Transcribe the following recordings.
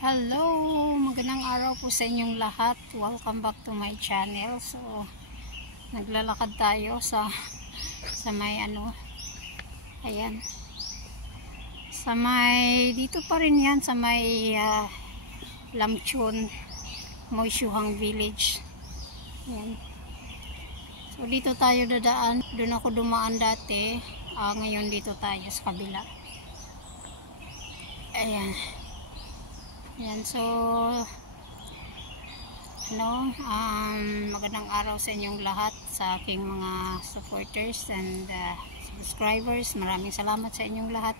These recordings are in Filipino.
Hello! Magandang araw po sa inyong lahat. Welcome back to my channel. So, naglalakad tayo sa may ayan. Sa may, dito pa rin yan, sa may Lamchon, Moysuhang Village. Ayan. So, dito tayo dadaan. Doon ako dumaan dati. Ngayon dito tayo sa kabila. Ayan. Yan, so magandang araw sa inyong lahat, sa aking mga supporters and subscribers. Maraming salamat sa inyong lahat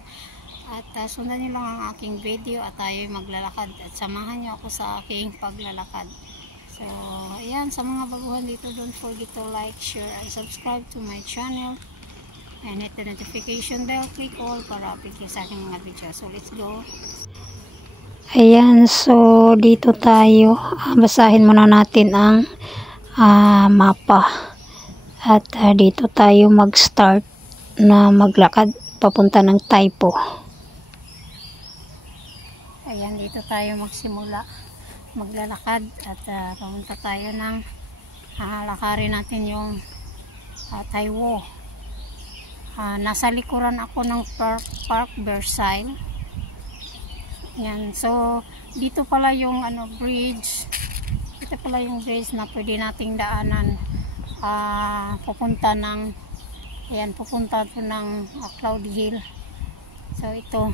at sundan niyo lang ang aking video at tayo maglalakad at samahan niyo ako sa aking paglalakad. So ayan, sa mga baguhan dito, don't forget to like, share and subscribe to my channel and hit the notification bell, click all para update sa aking mga video. So let's go. Ayan, so dito tayo, basahin muna natin ang mapa at dito tayo mag-start na maglakad papunta ng Taipo. Ayan, dito tayo magsimula maglalakad at papunta tayo ng lakarin natin yung Taiwo. Nasa likuran ako ng Park Versailles. Yan, so dito pala yung bridge. Ito pala yung bridge na pwede nating daanan pupunta ng pupunta to ng Cloud Hill. So ito,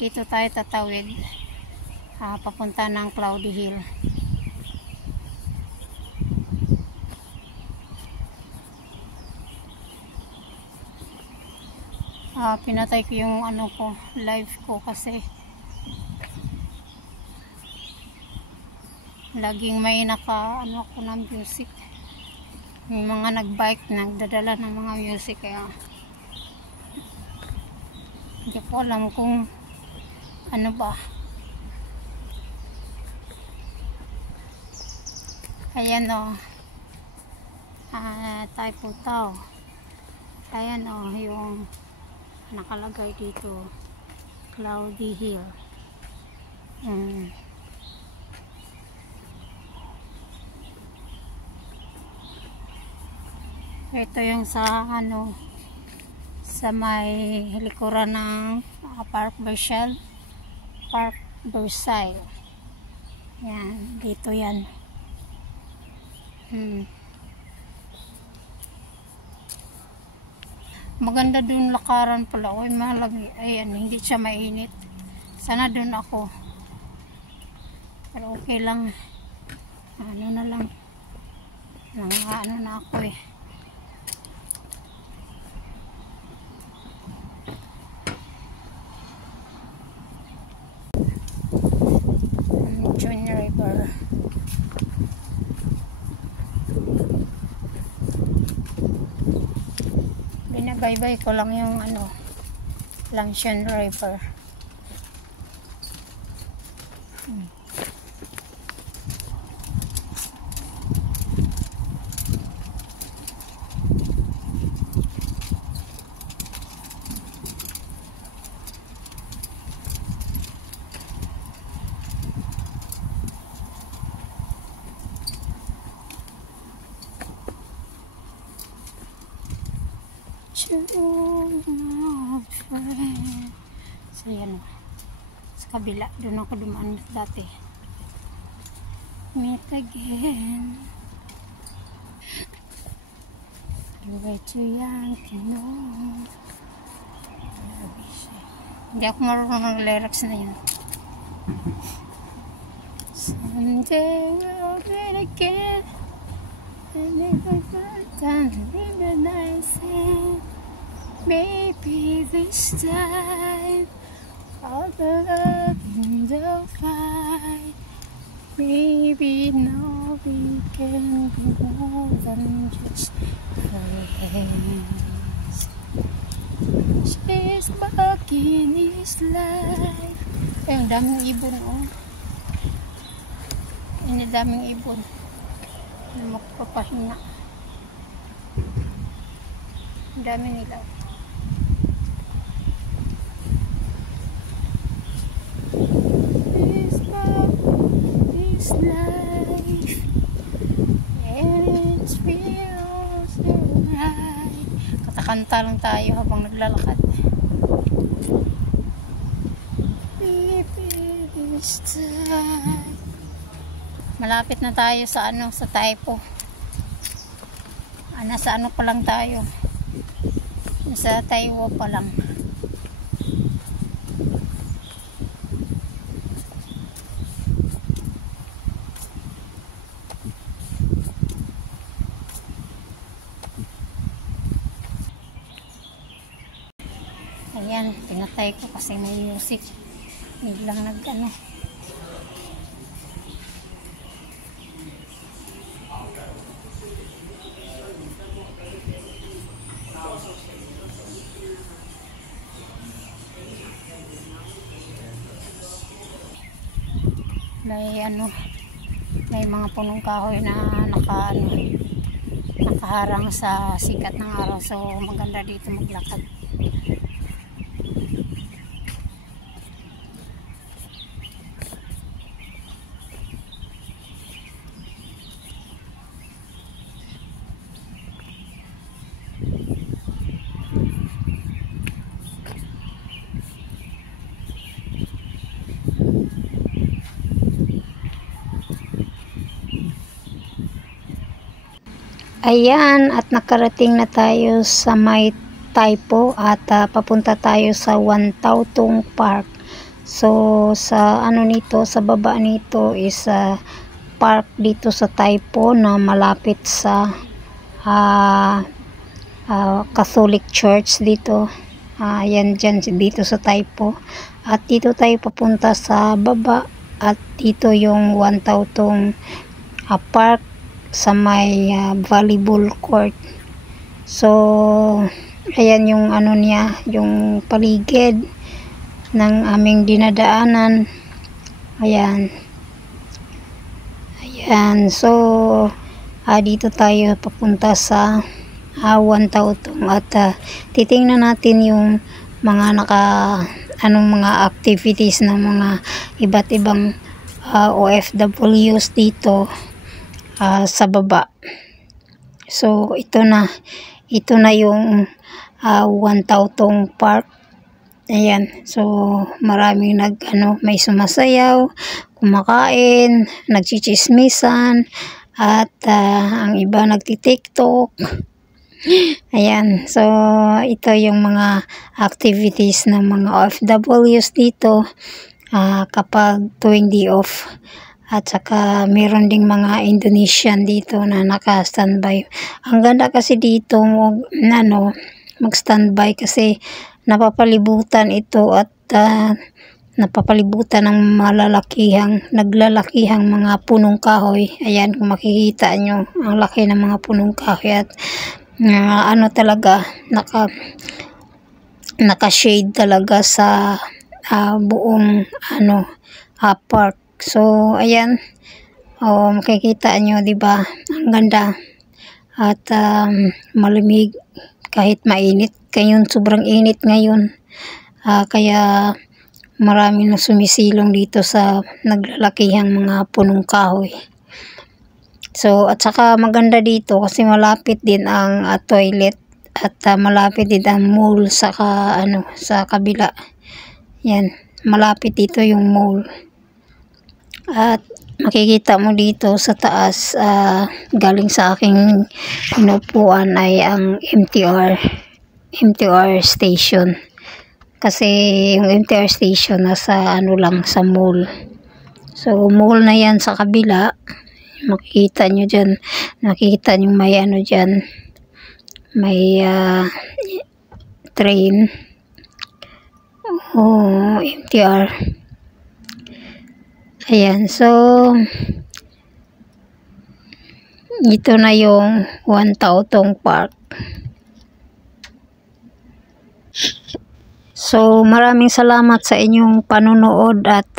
dito tayo tatawid papunta ng Cloud Hill. Pinatay ko yung live ko kasi laging may ako ng music. Yung mga nagbike nagdadala ng mga music, kaya hindi ko alam kung ano ba. Ayan Taipo Tao. Ayan yung nakalagay dito, Cloudy Hill. Ito yung sa sa may likuran ng Park Versailles. Yan, dito yan. Maganda dun lakaran pala. Uy, malagi. Ayan, hindi siya mainit. Sana dun ako. Pero okay lang. Na lang. Na ako eh. River. Binabaybay ko lang yung Lamchon River. So yan sa kabila, doon ako dumaan dati. Meet again. You were too young to know. Hindi ako marunong ng lyrics na yun. Someday we'll meet again. And never time to reminisce it. Maybe this time all the love will fight. Maybe now we can be more than just friends. She's back in his life. Ang daming ibon Ang daming ibon na magpapahinga. Ang dami nila. It's kanta lang tayo habang naglalakad. Malapit na tayo sa sa Taipo. Nasa pa lang tayo. Nasa Taiwo pa lang. Ayan, pinatay ko kasi may music. Biglang may mga punong kahoy na nakaharang sa sikat ng araw, so maganda dito maglakad. Ayan, at nakarating na tayo sa may Taipo at papunta tayo sa Wantautung Park. So sa nito, sa baba nito is park dito sa Taipo na malapit sa Catholic Church dito. Yan dyan dito sa Taipo. At dito tayo papunta sa baba at dito yung Wantautung Park sa may volleyball court. So ayan yung niya, yung paligid ng aming dinadaanan. Ayan, so dito tayo papunta sa Wantautung at titingnan natin yung mga mga activities ng mga iba't ibang OFWs dito sa baba. So ito na yung Wantautung Park. Ayan, so maraming may sumasayaw, kumakain, nagchichismisan, at ang iba nagti-TikTok. Ayan, so ito yung mga activities ng mga OFWs dito kapag tuwing day off. At saka meron ding mga Indonesian dito na naka-standby. Ang ganda kasi dito mag-standby kasi napapalibutan ito at napapalibutan ng naglalakihang mga punong kahoy. Ayan, kung makikita nyo ang laki ng mga punong kahoy at talaga naka-shade talaga sa buong park. So ayan, makikita nyo, diba, ang ganda at malamig kahit mainit. Ngayon sobrang init ngayon, kaya marami na sumisilong dito sa naglalakihang mga punong kahoy. So at saka maganda dito kasi malapit din ang toilet at malapit din ang mall sa kabila. Yan, malapit dito yung mall. At makikita mo dito sa taas, galing sa aking inupuan ay ang MTR station. Kasi yung MTR station nasa lang sa mall. So mall na yan sa kabila. Makikita nyo dyan. Nakikita nyo may dyan. May train. MTR. Ayan, so ito na yung Wantautung Park. So maraming salamat sa inyong panonood at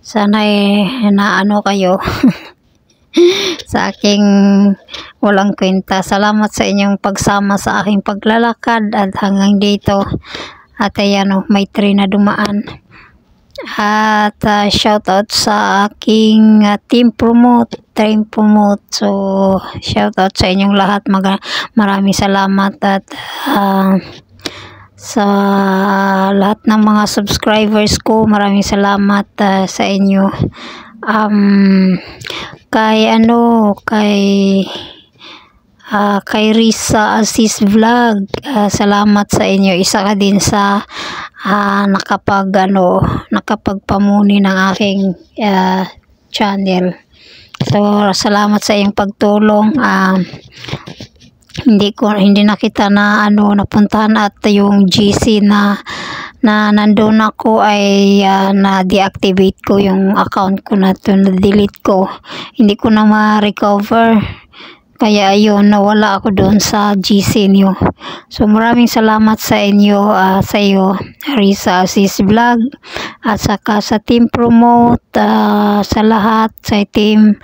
sana naano kayo sa aking walang kwenta. Salamat sa inyong pagsama sa aking paglalakad at hanggang dito. At ayan, may train na dumaan. At shoutout sa aking team promote. So shoutout sa inyong lahat. Maraming salamat at sa lahat ng mga subscribers ko, maraming salamat sa inyo. Kay Risa Aziz Vlog, salamat sa inyo. Isa ka din sa nakapagpamuni ng aking channel. So salamat sa iyong pagtulong. Hindi na kita napuntahan at yung GC na nandun ako ay na-deactivate ko yung account ko na to, na-delete ko. Hindi ko na ma-recover. Kaya ayun, nawala ako doon sa GC niyo. So maraming salamat sa inyo, sa iyo, Risa Aziz Vlog, at saka sa team promote, sa lahat, sa team,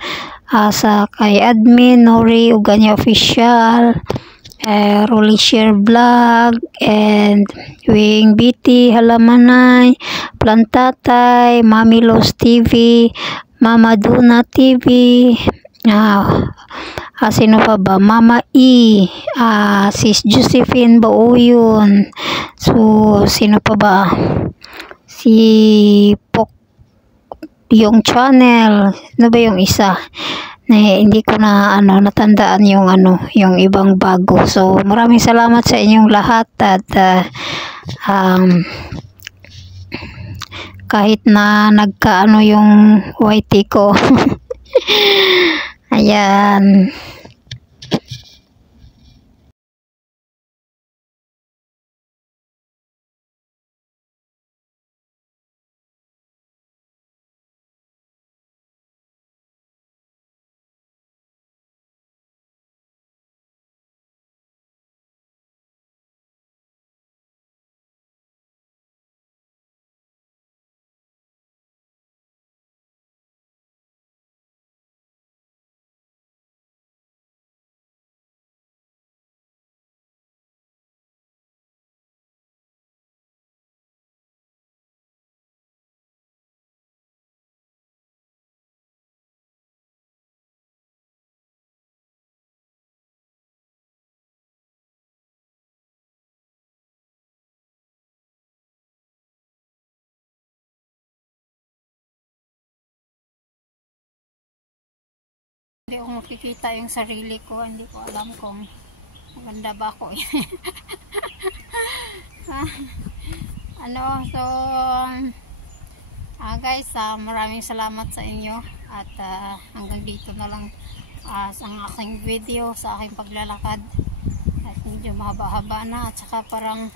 kay admin, Nori Uganya Official, Rolly Share Vlog, and Wing BT, Halamanay, Plantatay, Mami Los TV, Mama Duna TV, sino pa ba? Mama E, Sis Josephine Bauyon. So sino pa ba? Si Pok yung channel. Ano ba yung isa? Hindi ko na natandaan yung ibang bago. So maraming salamat sa inyong lahat at kahit na yung YT ko. Ayan. Hindi ko makikita yung sarili ko. Hindi ko alam kung maganda ba ako. Guys, maraming salamat sa inyo at hanggang dito na lang ang aking video sa aking paglalakad. At medyo mahaba-haba na at saka parang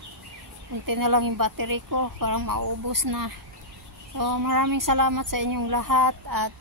unti na lang yung battery ko, parang mauubos na. So maraming salamat sa inyong lahat at